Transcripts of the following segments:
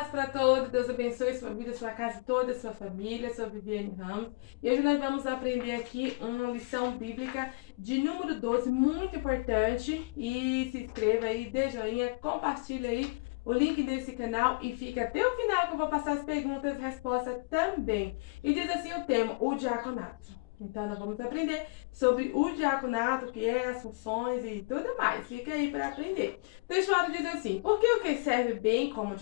Paz para todos, Deus abençoe sua vida, sua casa toda, sua família, sou Viviane Ramos. E hoje nós vamos aprender aqui uma lição bíblica de número 12, muito importante. E se inscreva aí, dê joinha, compartilha aí o link desse canal e fica até o final que eu vou passar as perguntas e respostas também. E diz assim o tema, o diaconato. Então nós vamos aprender sobre o diaconato, o que é, as funções e tudo mais. Fica aí para aprender. O texto diz assim, porque o que serve bem como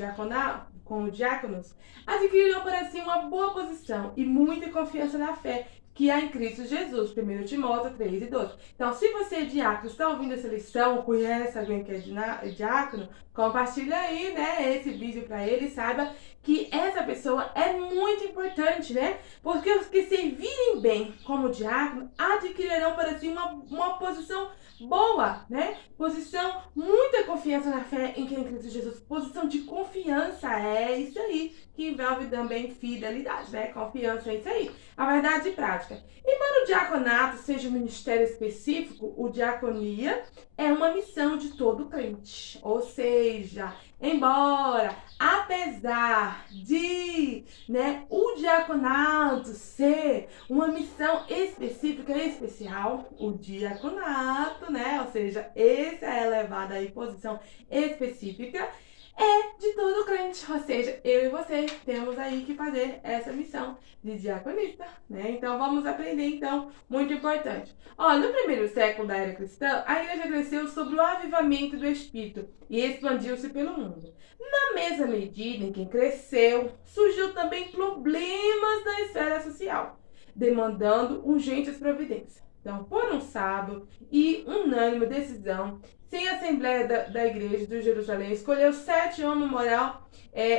diáconos, adquiriram para si uma boa posição e muita confiança na fé que há em Cristo Jesus. 1 Timóteo 3 e 12. Então, se você é diácono, está ouvindo essa lição, conhece alguém que é diácono, compartilha aí, né, esse vídeo para ele e saiba que essa pessoa é muito importante, né? Porque os que servirem bem como diácono adquirirão para si uma posição boa, né? Posição, muita confiança na fé em quem é Cristo Jesus. Posição de confiança, é isso aí, que envolve também fidelidade, né? Confiança é isso aí. A verdade prática. Embora o diaconato seja um ministério específico, o diaconia é uma missão de todo crente. Ou seja, embora, apesar de, né, o diaconato ser uma missão específica e especial, o diaconato, né, ou seja, essa é elevada aí posição específica, é de todo crente, ou seja, eu e você temos aí que fazer essa missão de diaconista, né? Então vamos aprender então, muito importante. Ó, no primeiro século da era cristã, a igreja cresceu sobre o avivamento do Espírito e expandiu-se pelo mundo. Na mesma medida em que cresceu, surgiu também problemas na esfera social, demandando urgentes providências. Então, por um sábio e unânime decisão, sem a Assembleia da Igreja de Jerusalém, escolheu 7 homens moral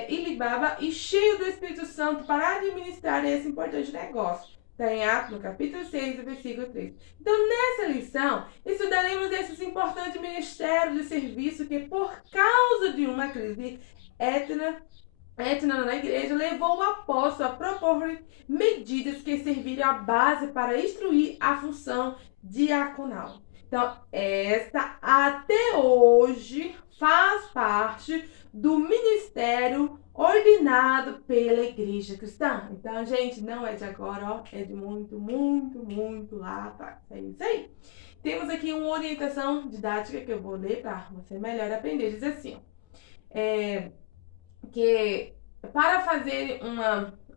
ilibaba e cheio do Espírito Santo para administrar esse importante negócio. Está em Atos, no capítulo 6, versículo 3. Então, nessa lição, estudaremos esses importantes ministérios de serviço que, por causa de uma crise étnica na igreja, levou o apóstolo a propor medidas que serviram à base para instruir a função diaconal. Então, esta até hoje faz parte do ministério ordenado pela igreja cristã. Então, gente, não é de agora, ó, é de muito, muito, muito lá atrás. É isso aí. Temos aqui uma orientação didática que eu vou ler para você melhor aprender. Diz assim, que para fazer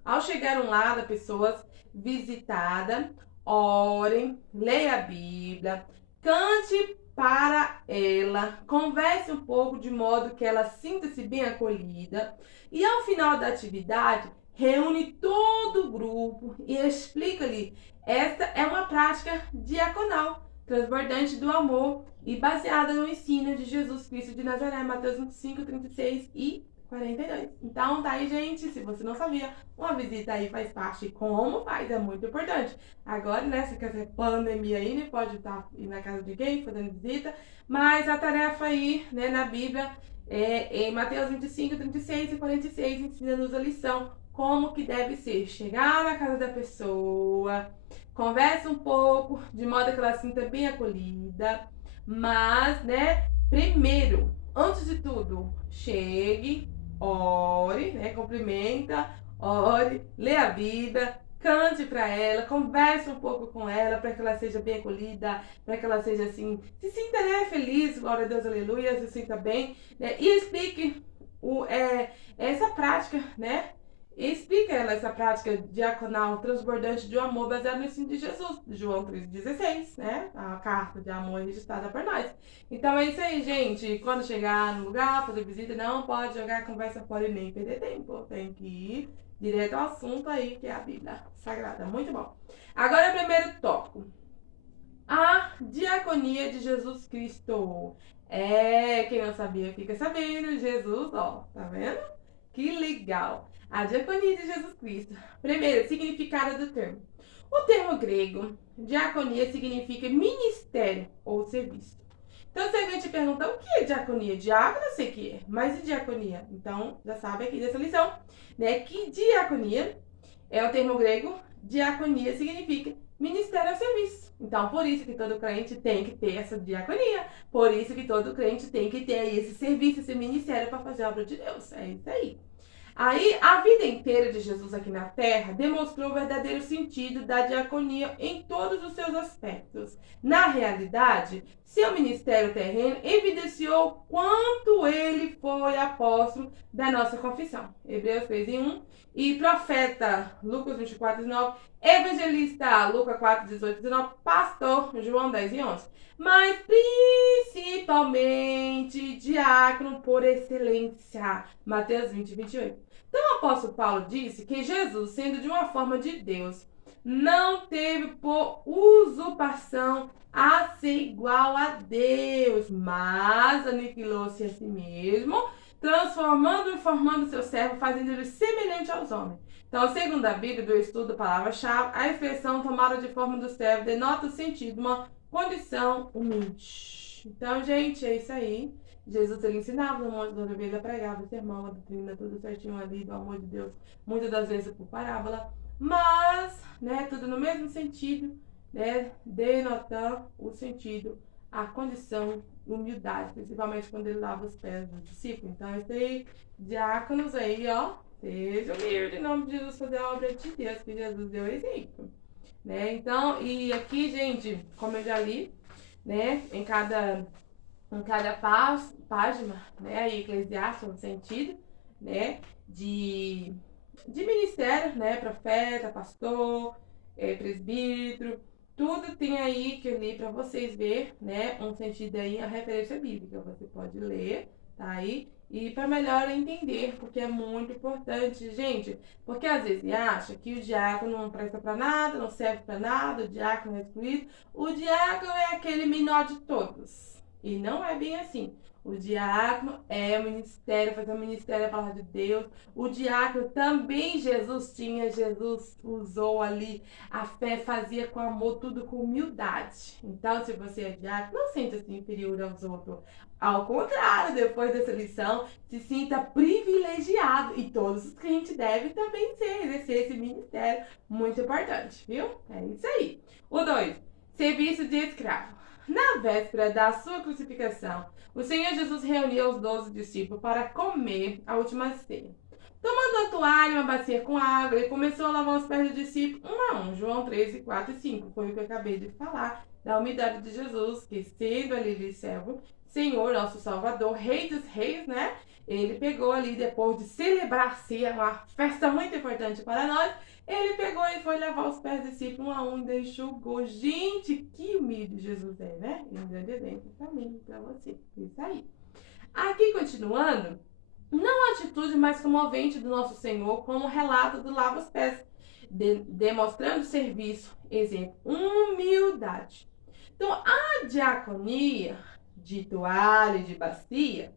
ao chegar um lar da pessoa visitada, orem, leia a Bíblia, cante para ela, converse um pouco de modo que ela sinta-se bem acolhida e ao final da atividade reúne todo o grupo e explica-lhe. Esta é uma prática diaconal, transbordante do amor e baseada no ensino de Jesus Cristo de Nazaré, Mateus 25, 36 e 42. Então, tá aí, gente. Se você não sabia, uma visita aí faz parte. Como faz? É muito importante. Agora, né, se quer pandemia aí, né, pode estar ir na casa de quem, fazendo visita. Mas a tarefa aí, né, na Bíblia, em Mateus 25, 36 e 46, ensina-nos a lição. Como que deve ser. Chegar na casa da pessoa, conversa um pouco, de modo que ela se sinta bem acolhida. Mas, né, primeiro, antes de tudo, chegue, ore, né, cumprimenta, ore, lê a Bíblia, cante para ela, converse um pouco com ela para que ela seja bem acolhida, para que ela seja assim, se sinta, né, feliz, glória a Deus, aleluia, se sinta bem, né, e explique essa prática, né, explica ela essa prática diaconal transbordante de amor baseada no ensino de Jesus, João 3,16, né? A carta de amor registrada por nós. Então é isso aí, gente. Quando chegar no lugar, fazer visita, não pode jogar a conversa fora e nem perder tempo. Tem que ir direto ao assunto aí, que é a Bíblia Sagrada. Muito bom. Agora, primeiro tópico. A diaconia de Jesus Cristo. Quem não sabia fica sabendo. Jesus, ó, tá vendo? Que legal! A diaconia de Jesus Cristo. Primeiro, significado do termo. O termo grego, diaconia, significa ministério ou serviço. Então, se alguém te perguntar o que é diaconia, diácono eu sei que é, mas e diaconia? Então, já sabe aqui dessa lição, né, que diaconia é o termo grego, diaconia significa ministério ou serviço. Então, por isso que todo crente tem que ter essa diaconia, por isso que todo crente tem que ter esse serviço, esse ministério para fazer a obra de Deus. É isso aí. Aí, a vida inteira de Jesus aqui na Terra demonstrou o verdadeiro sentido da diaconia em todos os seus aspectos. Na realidade, seu ministério terreno evidenciou quanto ele foi apóstolo da nossa confissão. Hebreus 3:1 e profeta, Lucas 24:19, evangelista, Lucas 4:18-19, pastor, João 10:11. Mas principalmente diácono por excelência, Mateus 20:28. Então o apóstolo Paulo disse que Jesus, sendo de uma forma de Deus, não teve por usurpação a ser igual a Deus, mas aniquilou-se a si mesmo, transformando e formando seu servo, fazendo-ele semelhante aos homens. Então, segundo a Bíblia, do estudo da palavra-chave, a expressão tomada de forma do servo denota o sentido de uma condição humilde. Então, gente, é isso aí. Jesus, ele ensinava no Monte da Oliveira, pregava o sermão, a doutrina, tudo certinho ali, do amor de Deus, muitas das vezes por parábola, mas, né, tudo no mesmo sentido, né, denotando o sentido, a condição, humildade, principalmente quando ele lava os pés dos discípulos. Então, isso aí, diáconos aí, ó, seja humilde em nome de Jesus, fazer a obra de Deus, que Jesus deu exemplo, né? Então, e aqui, gente, como eu já li, né, em cada página, né, aí Eclesiastes no sentido, né, de ministério, né, profeta, pastor, presbítero, tudo tem aí que eu li para vocês ver, né, um sentido aí, a referência bíblica, você pode ler, tá aí, e para melhor entender, porque é muito importante, gente, porque às vezes acha que o diácono não presta para nada, não serve para nada, o diácono é excluído, o diácono é aquele menor de todos. E não é bem assim. O diácono é o ministério, fazer o ministério da palavra de Deus. O diácono também Jesus tinha, Jesus usou ali a fé, fazia com amor, tudo com humildade. Então, se você é diácono, não sinta-se inferior aos outros. Ao contrário, depois dessa lição, se sinta privilegiado. E todos os crentes devem também exercer esse ministério muito importante, viu? É isso aí. O 2, serviço de escravo. Na véspera da sua crucificação, o Senhor Jesus reuniu os 12 discípulos para comer a última ceia. Tomando a toalha e uma bacia com água, ele começou a lavar os pés dos discípulos um a um. João 13, 4 e 5. Foi o que eu acabei de falar, da humildade de Jesus, que sendo ali de servo, Senhor, nosso Salvador, Rei dos Reis, né? Ele pegou ali, depois de celebrar a ceia, uma festa muito importante para nós, ele pegou e foi lavar os pés dos discípulos um a um e enxugou. Gente, que humilde Jesus é, né? E um grande exemplo para mim e para você. Isso aí. Aqui, continuando, não a atitude mais comovente do nosso Senhor, como o relato do lava os pés, demonstrando serviço, exemplo, humildade. Então, a diaconia de toalha e de bacia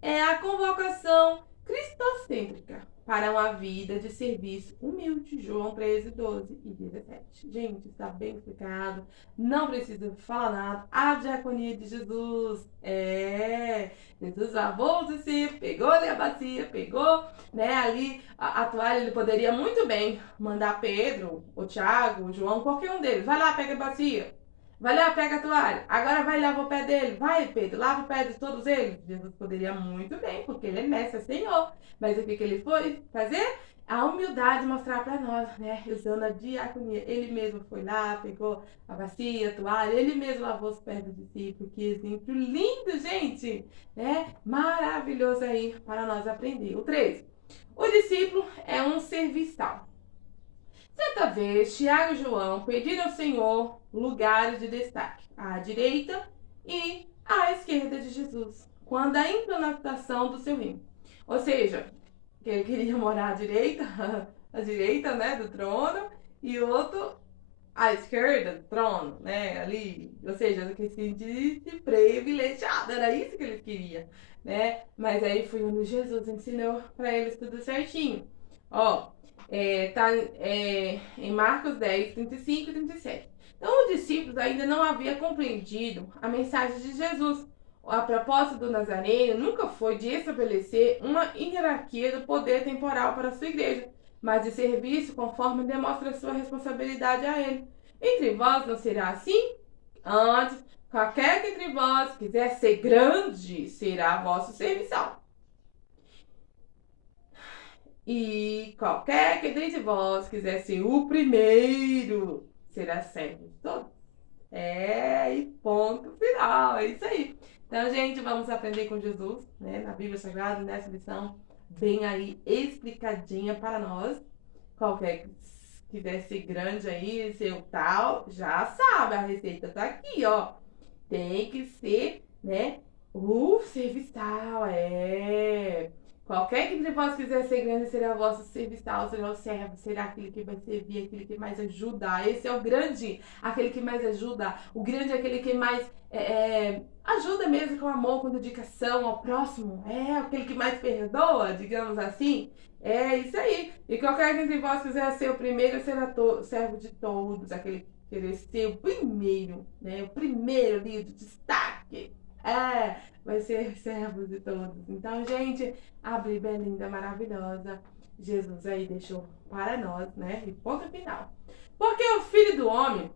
é a convocação cristocêntrica para uma vida de serviço humilde. João 13, 12 e 17. Gente, está bem explicado. Não precisa falar nada. A diaconia de Jesus Jesus lavou os discípulos, pegou ali a bacia, pegou, né, ali a toalha. Ele poderia muito bem mandar Pedro, o Tiago, o João, qualquer um deles. Vai lá, pega a bacia. Vai lá, pega a toalha. Agora vai lavar o pé dele. Vai, Pedro, lava o pé de todos eles. Jesus poderia muito bem, porque ele é mestre, é Senhor. Mas o que ele foi fazer? A humildade mostrar para nós, né? Usando a diaconia. Ele mesmo foi lá, pegou a bacia, a toalha, ele mesmo lavou os pés do discípulo. Que exemplo lindo, gente! Né? Maravilhoso aí para nós aprender. O 3. O discípulo é um serviçal. Certa vez, Tiago e João pediram ao Senhor lugares de destaque, à direita e à esquerda de Jesus, quando a implantação do seu reino. Ou seja, que ele queria morar à direita, né, do trono, e outro à esquerda do trono, né, ali. Ou seja, que se sentisse privilegiado, era isso que eles queriam, né? Mas aí foi onde Jesus ensinou para eles tudo certinho. Ó, tá em Marcos 10, 35 e 37. Então, os discípulos ainda não haviam compreendido a mensagem de Jesus. A proposta do Nazareno nunca foi de estabelecer uma hierarquia do poder temporal para a sua igreja, mas de serviço conforme demonstra sua responsabilidade a ele. Entre vós não será assim? Antes, qualquer que entre vós quiser ser grande, será vosso serviçal. E qualquer que dentre vós quiser ser o primeiro, será servo de todos. E ponto final, é isso aí. Então, gente, vamos aprender com Jesus, né, na Bíblia Sagrada, nessa lição, bem aí explicadinha para nós. Qualquer que quiser ser grande aí, ser o tal, já sabe, a receita tá aqui, ó. Tem que ser, né, o serviçal, Qualquer que de vós quiser ser grande será o vosso serviçal, será o servo, será aquele que vai servir, aquele que mais ajuda. Esse é o grande, aquele que mais ajuda. O grande é aquele que mais ajuda mesmo com amor, com dedicação ao próximo. É aquele que mais perdoa, digamos assim. É isso aí. E qualquer que de vós quiser ser o primeiro será servo de todos, aquele que querer ser o primeiro, né? O primeiro ali do destaque. Vai ser servo de todos. Então, gente, a Bíblia é linda, maravilhosa. Jesus aí deixou para nós, né? E ponto final. Porque o Filho do Homem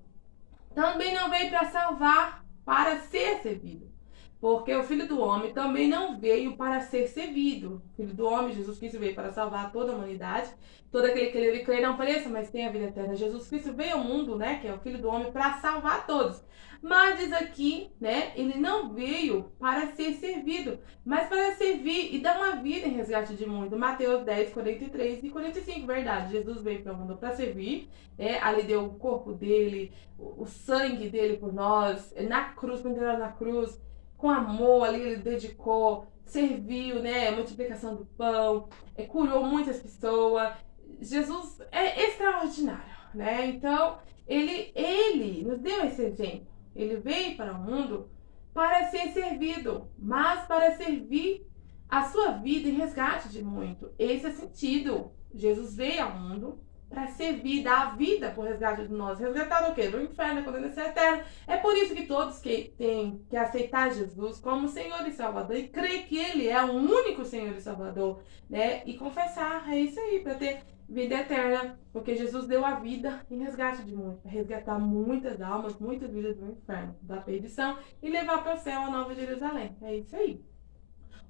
também não veio para salvar, para ser servido. Porque o Filho do Homem também não veio para ser servido. O Filho do Homem, Jesus Cristo, veio para salvar toda a humanidade. Todo aquele que ele crê não pereça, mas tem a vida eterna. Jesus Cristo veio ao mundo, né? Que é o Filho do Homem, para salvar todos. Mas diz aqui, né? Ele não veio para ser servido, mas para servir e dar uma vida em resgate de muito. Mateus 10, 43 e 45, verdade. Jesus veio para o mundo para servir, né? Ali deu o corpo dele, o sangue dele por nós, na cruz, pendurado na cruz, com amor ali ele dedicou, serviu, né? A multiplicação do pão, curou muitas pessoas. Jesus é extraordinário, né? Então, ele nos deu esse exemplo. Ele veio para o mundo para ser servido, mas para servir a sua vida em resgate de muito. Esse é o sentido. Jesus veio ao mundo para servir, dar a vida por resgate de nós. Resgatar o quê? Do inferno, da condenação eterna. É por isso que todos que têm que aceitar Jesus como Senhor e Salvador e crer que Ele é o único Senhor e Salvador, né? E confessar, é isso aí, para ter vida eterna, porque Jesus deu a vida em resgate de muitos, para resgatar muitas almas, muitas vidas do inferno, da perdição e levar para o céu a Nova Jerusalém. É isso aí.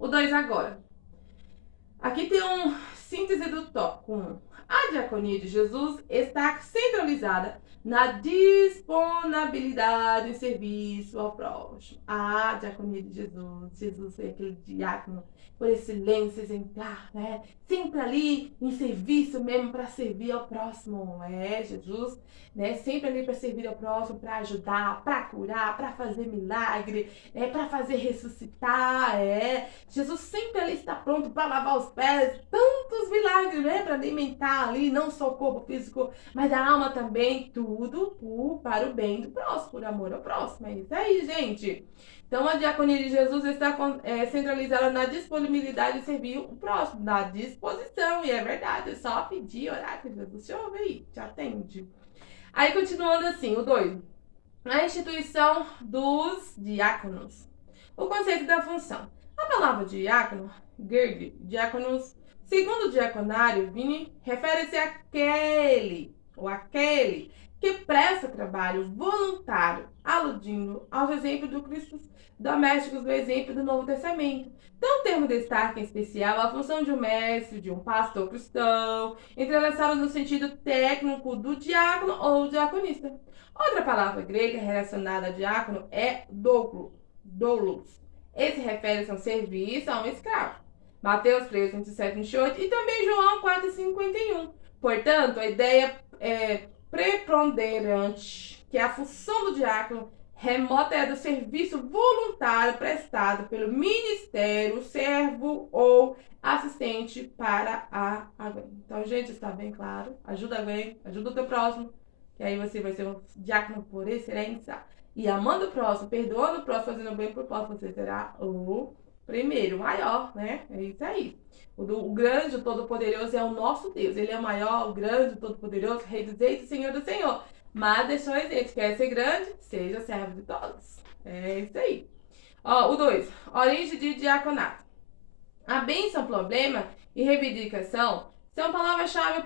O 2 agora. Aqui tem um síntese do tópico 1. A diaconia de Jesus está centralizada na disponibilidade em serviço ao próximo. A diaconia de Jesus. Jesus é aquele diácono por excelência, exemplar, né? Sempre ali em serviço mesmo para servir ao próximo. Jesus, né? Sempre ali para servir ao próximo, para ajudar, para curar, para fazer milagre, para fazer ressuscitar. Jesus sempre ali está pronto para lavar os pés, tantos milagres, né? Para alimentar ali, não só o corpo físico, mas a alma também, tudo para o bem do próximo, por amor ao próximo. É isso aí, gente. Então, a diaconia de Jesus está centralizada na disponibilidade de servir o próximo, na disposição. E é verdade, é só pedir, orar, que Jesus te ouve aí, te atende. Aí, continuando assim, o 2. A instituição dos diáconos. O conceito da função. A palavra diácono, grego, diáconos, segundo o diaconário, Vini, refere-se àquele que presta trabalho voluntário, aludindo aos exemplos do Cristo domésticos do exemplo do Novo Testamento. Então, o termo destaca em especial a função de um mestre, de um pastor cristão, entrelaçado no sentido técnico do diácono ou diaconista. Outra palavra grega relacionada a diácono é doulos. Esse refere-se a um serviço a um escravo. Mateus 3, 27, 28 e também João 4, 51. Portanto, a ideia preponderante que a função do diácono remota é do serviço voluntário prestado pelo ministério, servo ou assistente para alguém. Então, gente, está bem claro. Ajuda alguém, ajuda o teu próximo, que aí você vai ser um diácono por excelência. E amando o próximo, perdoando o próximo, fazendo bem pro próximo, você será o primeiro, o maior, né? É isso aí. O grande, o todo-poderoso é o nosso Deus. Ele é o maior, o grande, o todo-poderoso, Rei dos Reis e Senhor do Senhor. Mas deixou exemplo, quer ser grande, seja servo de todos. É isso aí. O 2. Origem de diaconato. A bênção, problema e reivindicação são palavras-chave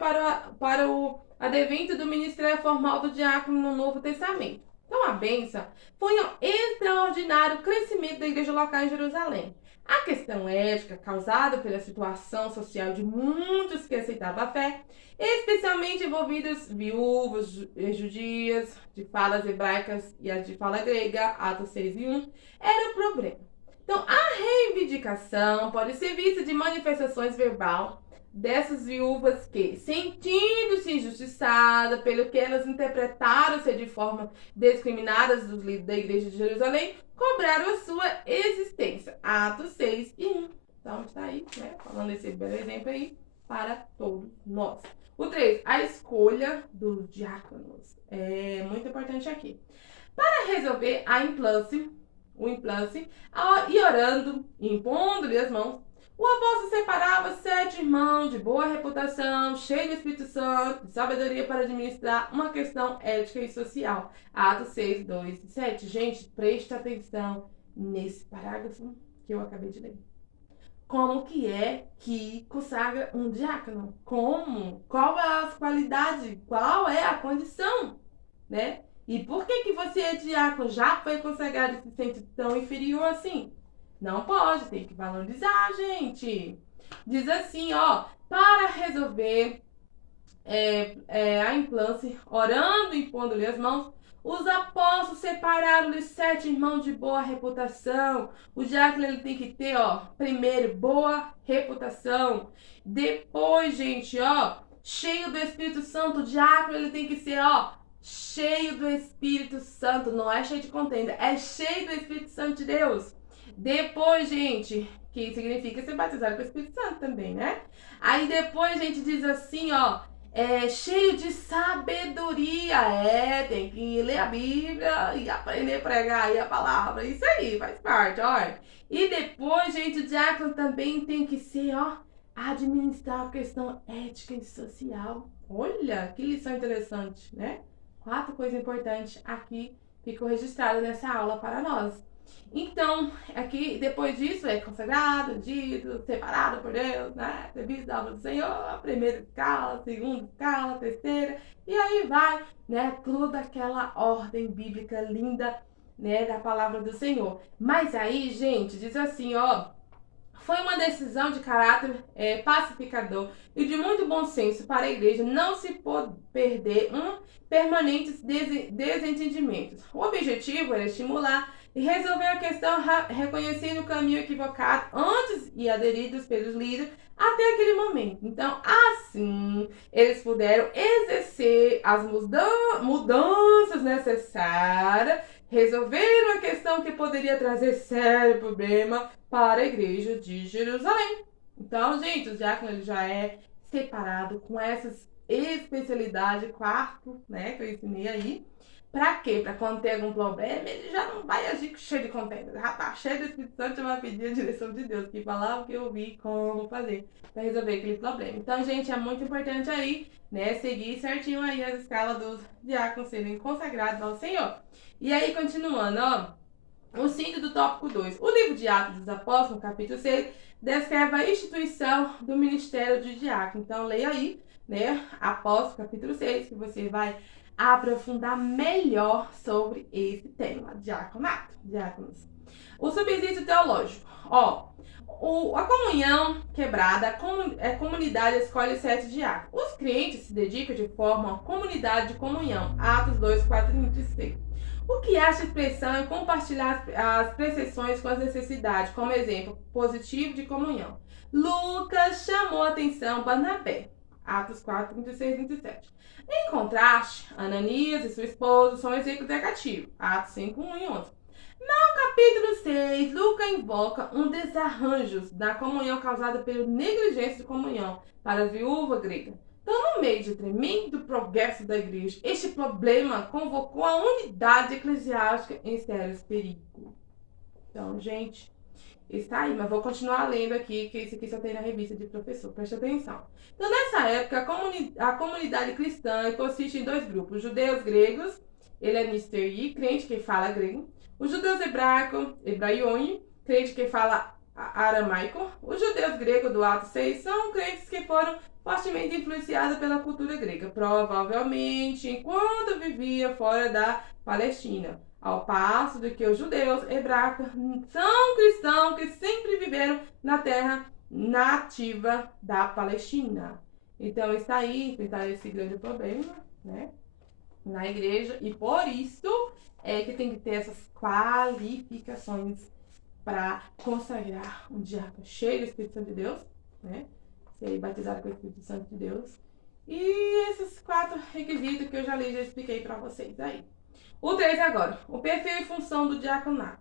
para o advento do ministério formal do diácono no Novo Testamento. Então, a bênção foi um extraordinário crescimento da igreja local em Jerusalém. A questão ética causada pela situação social de muitos que aceitavam a fé, especialmente envolvidos viúvas judias, de falas hebraicas e as de fala grega, Atos 6 e 1, era o problema. Então, a reivindicação pode ser vista de manifestações verbal dessas viúvas que, sentindo-se injustiçadas pelo que elas interpretaram ser de forma discriminada dos líderes da igreja de Jerusalém, cobraram a sua existência. Atos 6 e 1. Então está aí, né? Falando esse belo exemplo aí para todos nós. O 3, a escolha dos diáconos. É muito importante aqui. Para resolver o implante, e orando, impondo-lhe as mãos, o apóstolo separava 7 irmãos de boa reputação, cheios do Espírito Santo, de sabedoria para administrar uma questão ética e social. Atos 6, 2 e 7. Gente, preste atenção nesse parágrafo que eu acabei de ler. Como que é que consagra um diácono? Como? Qual é a qualidade? Qual é a condição? Né? E por que você é diácono? Já foi consagrado e se sente tão inferior assim? Não pode, tem que valorizar, gente. Diz assim, ó, para resolver a implante, orando e impondo-lhe as mãos, os apóstolos separaram-lhe 7 irmãos de boa reputação. O diácono ele tem que ter, ó, primeiro, boa reputação. Depois, gente, ó, cheio do Espírito Santo. O diácono ele tem que ser, ó, cheio do Espírito Santo. Não é cheio de contenda, é cheio do Espírito Santo de Deus. Depois, gente, que significa ser batizado com o Espírito Santo também, né? Aí depois a gente diz assim, ó, cheio de sabedoria. Tem que ler a Bíblia e aprender a pregar aí a palavra. Isso aí, faz parte, ó. E depois, gente, o diácono também tem que ser, ó, administrar a questão ética e social. Olha, que lição interessante, né? 4 coisas importantes aqui ficou registrado nessa aula para nós. Então, aqui, depois disso, é consagrado, dito, separado por Deus, né? Serviço da obra do Senhor, a primeira escala, a segunda escala, a terceira, e aí vai, né? Toda aquela ordem bíblica linda, né? Da palavra do Senhor. Mas aí, gente, diz assim, ó, foi uma decisão de caráter pacificador e de muito bom senso para a igreja não se pode perder permanentes desentendimentos. O objetivo era estimular e resolver a questão reconhecendo o caminho equivocado antes e aderidos pelos líderes até aquele momento. Então, assim, eles puderam exercer as mudanças necessárias, resolveram a questão que poderia trazer sério problema para a igreja de Jerusalém. Então, gente, o diácono ele já é separado com essas especialidades, 4, né, que eu ensinei aí. Pra quê? Pra quando tem algum problema, ele já não vai agir cheio de contenda. Já tá cheio do Espírito Santo, já vai pedir a direção de Deus, que falar o que eu vi, como fazer, pra resolver aquele problema. Então, gente, é muito importante aí, né, seguir certinho aí as escalas dos diáconos serem consagrados ao Senhor. E aí, continuando, ó, o síntese do tópico 2. O livro de Atos dos Apóstolos, no capítulo 6, descreve a instituição do ministério de diácono. Então, leia aí, né, Apóstolos, capítulo 6, que você vai aprofundar melhor sobre esse tema, diaconato, diáconos. O subsídio teológico, ó, a comunhão quebrada, a comunidade escolhe 7 diáconos. Os crentes se dedicam de forma a comunidade de comunhão, Atos 2, 4 e 26. O que acha expressão é compartilhar as percepções com as necessidades, como exemplo positivo de comunhão. Lucas chamou a atenção para Barnabé, Atos 4, 36 e 27. Em contraste, Ananias e sua esposa são exemplos negativos, Atos 5, 1 e 11. No capítulo 6, Lucas invoca um desarranjo da comunhão causada pela negligência de comunhão para a viúva grega. Então, no meio de tremendo progresso da igreja, este problema convocou a unidade eclesiástica em sérios perigos. Então, gente, está aí, mas vou continuar lendo aqui, que isso aqui só tem na revista de professor, preste atenção. Então, nessa época, a comunidade cristã consiste em 2 grupos, os judeus gregos, helenister, crente que fala grego, os judeus hebraioi, crente que fala aramaico. Os judeus gregos do Atos 6 são crentes que foram fortemente influenciados pela cultura grega, provavelmente enquanto vivia fora da Palestina. ao passo de que os judeus hebraicos são cristãos que sempre viveram na terra nativa da Palestina. Então está aí, enfrentar esse grande problema, né, na igreja, e por isso é que tem que ter essas qualificações para consagrar um diácono cheio do Espírito Santo de Deus, né, ser batizado com o Espírito Santo de Deus, e esses 4 requisitos que eu já li, já expliquei para vocês aí. O 3 agora, o perfil e função do diaconato.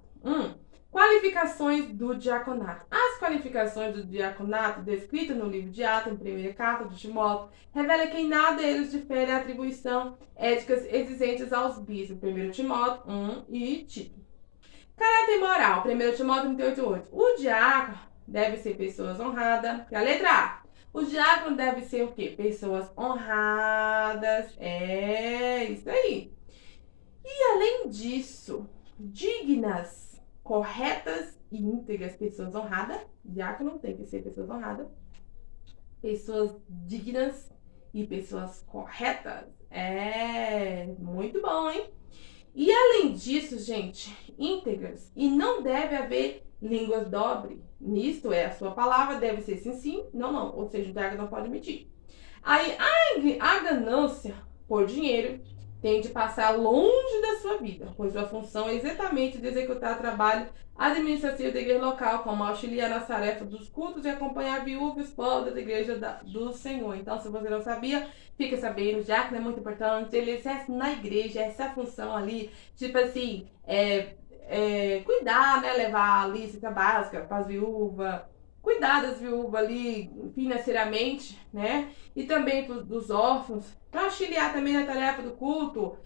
Qualificações do diaconato. As qualificações do diaconato, descritas no livro de Atos, em primeira carta de Timóteo, revela que em nada eles diferem a atribuição éticas existentes aos bispos, 1 Timóteo 1 e Tito. Caráter moral, 1 Timóteo 38:8. O diácono deve ser pessoas honradas. E a letra A. O diácono deve ser o quê? Pessoas honradas. É isso aí. E além disso, dignas, corretas e íntegras, pessoas honradas. Diácono tem que ser pessoas honradas. Pessoas dignas e pessoas corretas. É muito bom, hein? E além disso, gente, íntegras. E não deve haver línguas dobre. Nisto é, a sua palavra deve ser sim, sim, não, não. Ou seja, o diácono não pode mentir. Aí, a ganância por dinheiro tem de passar longe da sua vida, pois sua função é exatamente de executar trabalho administrativo da igreja local, como auxiliar nas tarefas dos cultos e acompanhar viúvas pobres da igreja do Senhor. Então, se você não sabia, fica sabendo, o diácono é muito importante, ele exerce na igreja essa função ali, tipo assim, cuidar, né, levar a lista básica para as viúvas, cuidar das viúvas ali financeiramente, né, e também dos órfãos, para auxiliar também na tarefa do culto.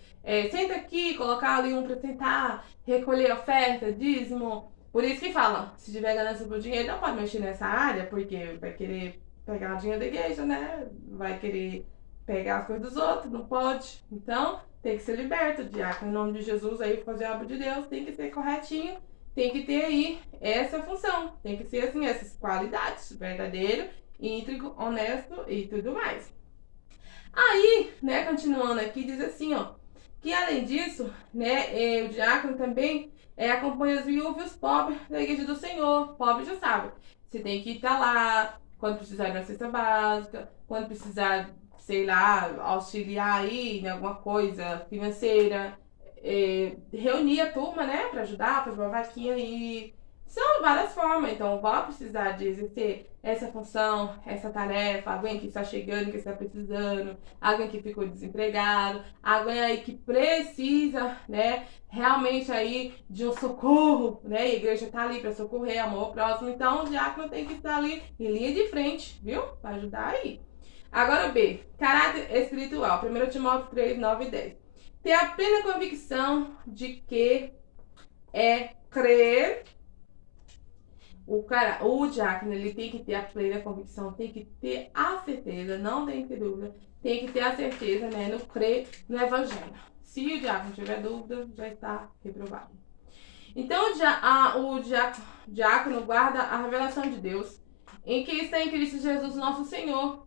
Senta aqui, colocar ali um para tentar recolher oferta, dízimo. Por isso que fala, se tiver ganância por dinheiro, não pode mexer nessa área, porque vai querer pegar o dinheiro da igreja, né? Vai querer pegar as coisas dos outros, não pode. Então, tem que ser liberto, diácono, em nome de Jesus, aí fazer a obra de Deus, tem que ser corretinho, tem que ter aí essa função, tem que ser assim, essas qualidades, verdadeiro, íntegro, honesto e tudo mais. Aí, né, continuando aqui, diz assim, ó, que além disso, né, o diácono também acompanha os viúvos e os pobres da igreja do Senhor. Pobre já sabe, você tem que estar lá quando precisar de uma cesta básica, quando precisar, sei lá, auxiliar aí em alguma coisa financeira, reunir a turma, né, para ajudar, fazer uma vaquinha aí. São várias formas, então vai precisar de exercer essa função, essa tarefa, alguém que está chegando, que está precisando, alguém que ficou desempregado, alguém aí que precisa, né, realmente aí de um socorro, né, e a igreja está ali para socorrer, amor ao próximo, então o diácono tem que estar ali em linha de frente, viu, para ajudar aí. Agora B, caráter espiritual, 1 Timóteo 3, 9 e 10. Ter a plena convicção de que crer. O diácono, ele tem que ter a plena convicção, tem que ter a certeza, não tem que ter dúvida, tem que ter a certeza, né, no crer no evangelho. Se o diácono tiver dúvida, já está reprovado. Então, o diácono guarda a revelação de Deus, em que está em Cristo Jesus, nosso Senhor,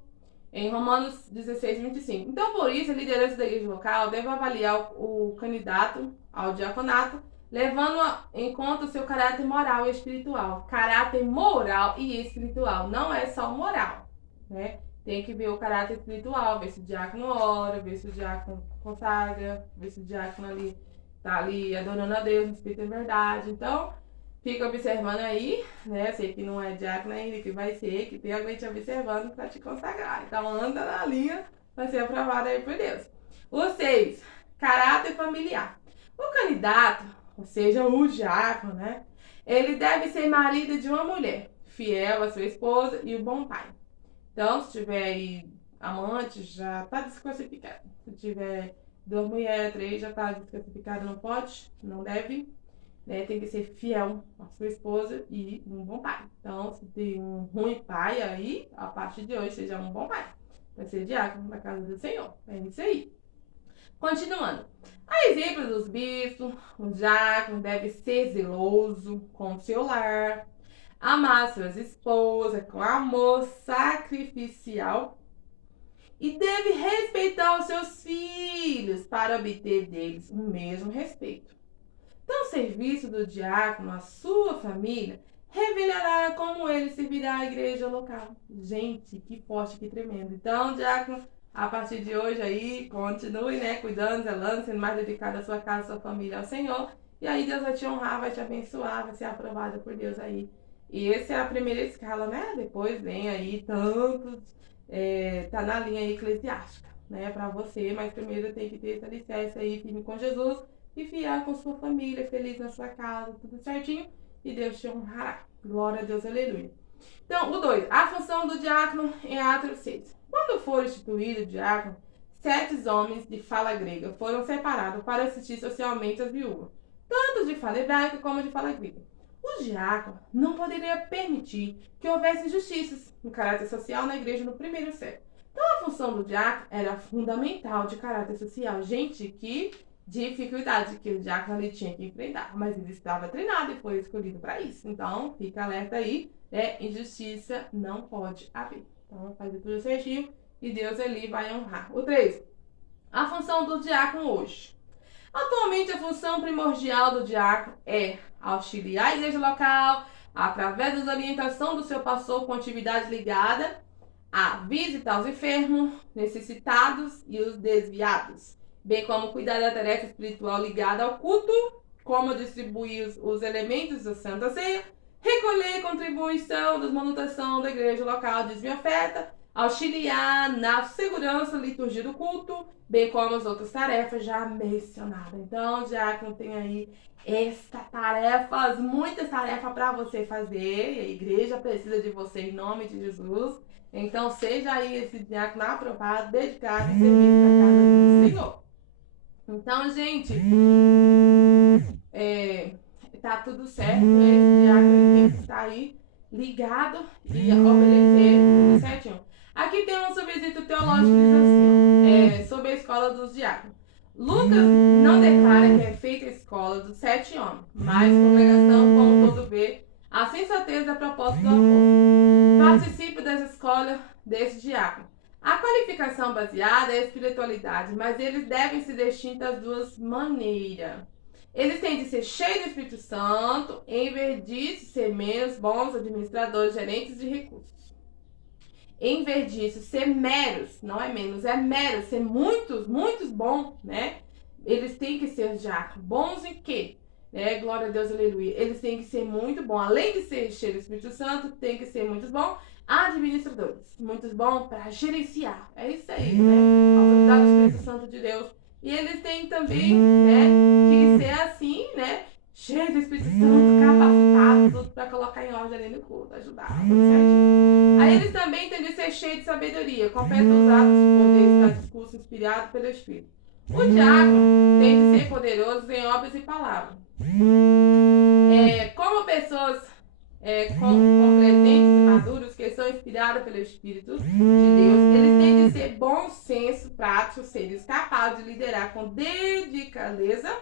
em Romanos 16, 25. Então, por isso, a liderança da igreja local deve avaliar o candidato ao diaconato, levando em conta o seu caráter moral e espiritual. Caráter moral e espiritual, não é só moral, né? Tem que ver o caráter espiritual, ver se o diácono ora, ver se o diácono consagra, ver se o diácono ali tá ali adorando a Deus no espírito e verdade. Então, fica observando aí, né? Sei que não é diácono ainda, que vai ser, que tem alguém te observando para te consagrar. Então, anda na linha para ser aprovado aí por Deus. O 6, caráter familiar. O candidato, ou seja, o diácono, né? Ele deve ser marido de uma mulher, fiel à sua esposa e um bom pai. Então, se tiver aí amante, já tá desclassificado. Se tiver 2 mulheres, 3, já tá desclassificado, não pode, não deve, né? Tem que ser fiel à sua esposa e um bom pai. Então, se tem um ruim pai aí, a partir de hoje seja um bom pai. Vai ser diácono na casa do Senhor. É isso aí. Continuando. A exemplo dos bispos, o diácono deve ser zeloso com o seu lar, amar suas esposas com amor sacrificial e deve respeitar os seus filhos para obter deles o mesmo respeito. Então, o serviço do diácono à sua família revelará como ele servirá à igreja local. Gente, que forte, que tremendo. Então, diácono, a partir de hoje aí, continue, né, cuidando, zelando, sendo mais dedicado à sua casa, à sua família, ao Senhor. E aí Deus vai te honrar, vai te abençoar, vai ser aprovado por Deus aí. E essa é a primeira escala, né? Depois vem aí tantos, tá na linha eclesiástica, né, para você. Mas primeiro tem que ter esse alicerce aí, firme com Jesus e fiel com sua família, feliz na sua casa, tudo certinho. E Deus te honrará. Glória a Deus, aleluia. Então, o 2. A função do diácono em Atos 6. Quando for instituído o diácono, 7 homens de fala grega foram separados para assistir socialmente as viúvas, tanto de fala hebraica como de fala grega. O diácono não poderia permitir que houvesse injustiças no caráter social na igreja no primeiro século. Então, a função do diácono era fundamental de caráter social. Gente, que dificuldade que o diácono ali tinha que enfrentar, mas ele estava treinado e foi escolhido para isso. Então, fica alerta aí, injustiça não pode haver. Então, fazer tudo certinho e Deus ali vai honrar. O 3. A função do diácono hoje. Atualmente, a função primordial do diácono é auxiliar a igreja local através da orientação do seu pastor com atividade ligada a visitar os enfermos, necessitados e os desviados, bem como cuidar da tarefa espiritual ligada ao culto, como distribuir os elementos da Santa Ceia, recolher contribuição da manutenção da igreja local, desvio oferta, auxiliar na segurança, liturgia do culto, bem como as outras tarefas já mencionadas. Então, diácono tem aí muitas tarefas para você fazer, e a igreja precisa de você em nome de Jesus. Então, seja aí esse diácono aprovado, dedicado e serviço na casa do Senhor. Então, gente, tá tudo certo, esse diácono tem que estar aí ligado e obedecer tudo certinho. Aqui tem um subsídio teológico que diz assim, sobre a escola dos diáconos. Lucas não declara que é feita a escola dos 7 homens, mas a congregação, como todo vê, a sensatez da proposta do apóstolo. Participe das escolas desse diácono. A qualificação baseada é a espiritualidade, mas eles devem ser distintos das duas maneiras. Eles têm de ser cheios do Espírito Santo, em vez de ser menos bons administradores, gerentes de recursos. Em vez disso, ser meros, não é menos, é meros, ser muitos bons, né? Eles têm que ser diáconos. Bons em quê? Glória a Deus, aleluia. Eles têm que ser muito bons. Além de ser cheio do Espírito Santo, tem que ser muito bons administradores. Muito bons para gerenciar. É isso aí, né? Autoridade do Espírito Santo de Deus. E eles têm também, que ser assim, cheio do Espírito Santo, capacitado, tudo para colocar em ordem ali no culto, ajudar, tudo certinho. Aí eles também têm de ser cheios de sabedoria, compete os atos de poder, estar discurso inspirado pelo Espírito. O diácono tem de ser poderoso em obras e palavras. Como pessoas competentes e maduros que são inspiradas pelo Espírito de Deus, eles têm de ser bom senso, práticos, seres capazes de liderar com delicadeza,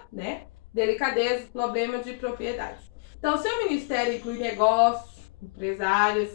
problemas de propriedades. Então, seu ministério inclui negócios, empresários,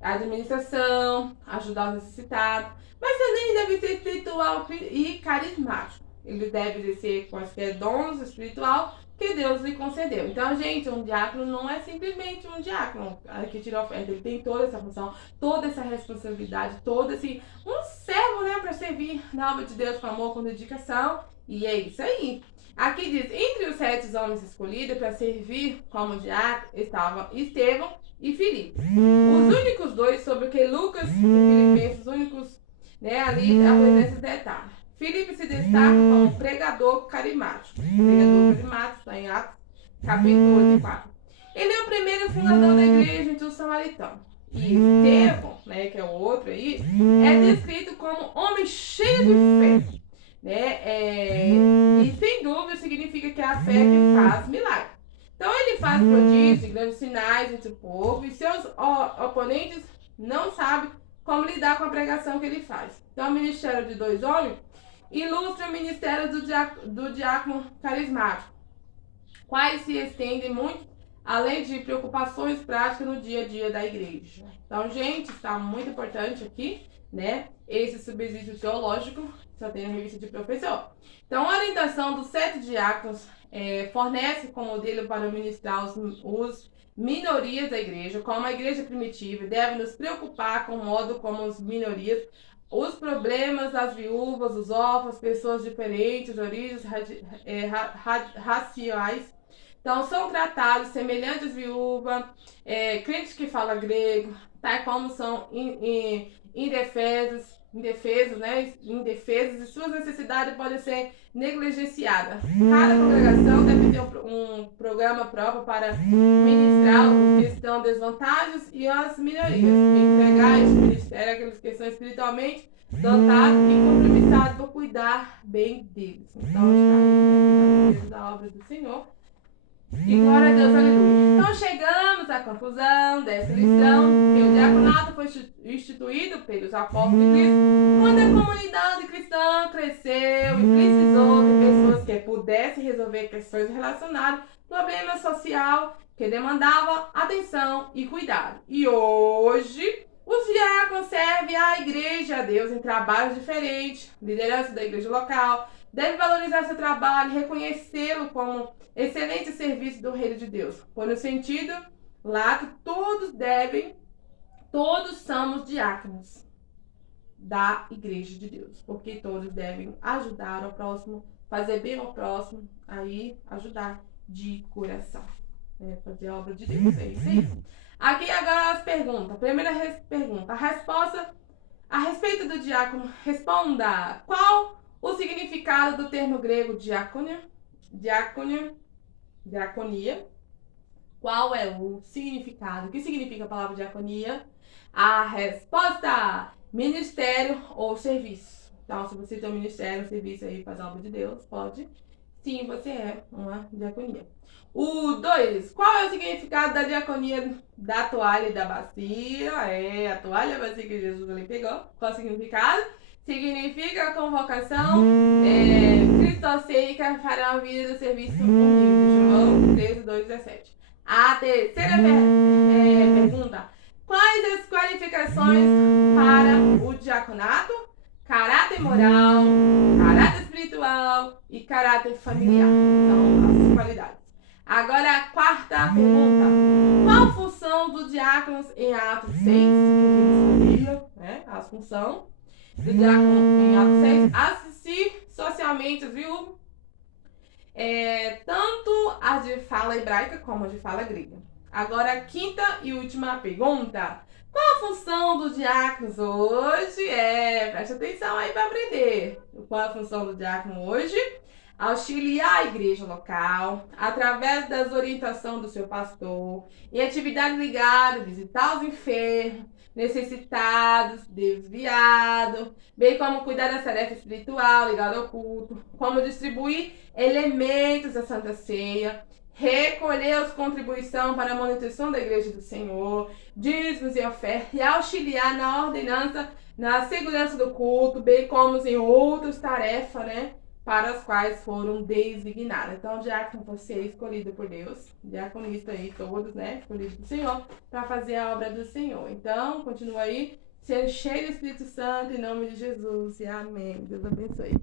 administração, ajudar os necessitados, mas também deve ser espiritual e carismático. Ele deve ser quaisquer dons espiritual que Deus lhe concedeu. Então, gente, um diácono não é simplesmente um diácono que tira oferta. Ele tem toda essa função, toda essa responsabilidade, todo esse... um servo, para servir na obra de Deus com amor, com dedicação. E é isso aí. Aqui diz, entre os 7 homens escolhidos para servir como diácono estavam Estevão e Filipe. Os únicos 2 sobre que Lucas e Filipenses, os únicos, ali a presença detalhe. Filipe se destaca como pregador carismático. Pregador carismático, está em Atos, capítulo 8 e 4. Ele é o primeiro fundador da igreja entre os samaritanos. E Estevão, que é o outro aí, é descrito como homem cheio de fé. E sem dúvida significa que é a fé que faz milagre. Então ele faz prodígios, grandes sinais entre o povo, e seus oponentes não sabem como lidar com a pregação que ele faz. Então o ministério de 2 homens ilustra o ministério do diácono carismático, quais se estendem muito além de preocupações práticas no dia a dia da igreja. Então, gente, está muito importante aqui, né? Esse subsídio teológico só tem na revista de professor. Então, a orientação dos 7 diáconos fornece como modelo para ministrar os minorias da igreja. Como a igreja primitiva, deve nos preocupar com o modo como as minorias, os problemas das viúvas, os órfãos, pessoas diferentes, origens raciais. Então, são tratados semelhantes viúva, crentes que falam grego, tá? Como são indefesos, né? Indefesos, e suas necessidades podem ser negligenciadas. Cada congregação deve ter um programa próprio para ministrar os que estão desvantagens e as minorias. Entregar este ministério àqueles que são espiritualmente dotados e compromissados por cuidar bem deles. Então, está aí, da obra do Senhor. E glória a Deus, aleluia. Então chegamos à conclusão dessa lição, que o diaconato foi instituído pelos apóstolos de Cristo, quando a comunidade cristã cresceu e precisou de pessoas que pudessem resolver questões relacionadas, problemas social que demandavam atenção e cuidado. E hoje, os diáconos servem à igreja, a Deus, em trabalhos diferentes, liderança da igreja local, deve valorizar seu trabalho, reconhecê-lo como excelente serviço do reino de Deus. Foi no sentido lá que todos somos diáconos da igreja de Deus, porque todos devem ajudar ao próximo, fazer bem ao próximo, aí ajudar de coração, fazer a obra de Deus, é isso aí. Aqui agora as perguntas. Primeira pergunta, a resposta a respeito do diácono, responda: qual o significado do termo grego diaconia? Qual é o significado? O que significa a palavra diaconia? A resposta: ministério ou serviço. Então, se você tem um ministério, um serviço aí, faz a obra de Deus, pode. Sim, você é uma diaconia. O 2. Qual é o significado da diaconia da toalha e da bacia? A toalha e a bacia que Jesus ali pegou. Qual é o significado? Significa a convocação cristocênica para a vida do serviço humilde. João 13, 2, 17. A terceira pergunta: quais as qualificações para o diaconato? Caráter moral, caráter espiritual e caráter familiar. São as qualidades. Agora a quarta pergunta: qual a função dos diáconos em Atos 6? A função do diácono em Atos 6: assistir socialmente, viu? Tanto a de fala hebraica como a de fala grega. Agora a quinta e última pergunta: qual a função dos diáconos hoje? Preste atenção aí para aprender. Qual a função do diácono hoje? Auxiliar a igreja local, através das orientações do seu pastor, em atividades ligadas, visitar os enfermos, necessitados, desviados, bem como cuidar da tarefa espiritual ligada ao culto, como distribuir elementos da Santa Ceia, recolher as contribuições para a manutenção da igreja do Senhor, dízimos e ofertas, e auxiliar na ordenança, na segurança do culto, bem como em outras tarefas, para as quais foram designadas. Então, o diácono, você é escolhido por Deus, diaconista aí, todos, escolhidos do Senhor, para fazer a obra do Senhor. Então, continua aí, sendo cheio do Espírito Santo, em nome de Jesus, e amém. Deus abençoe.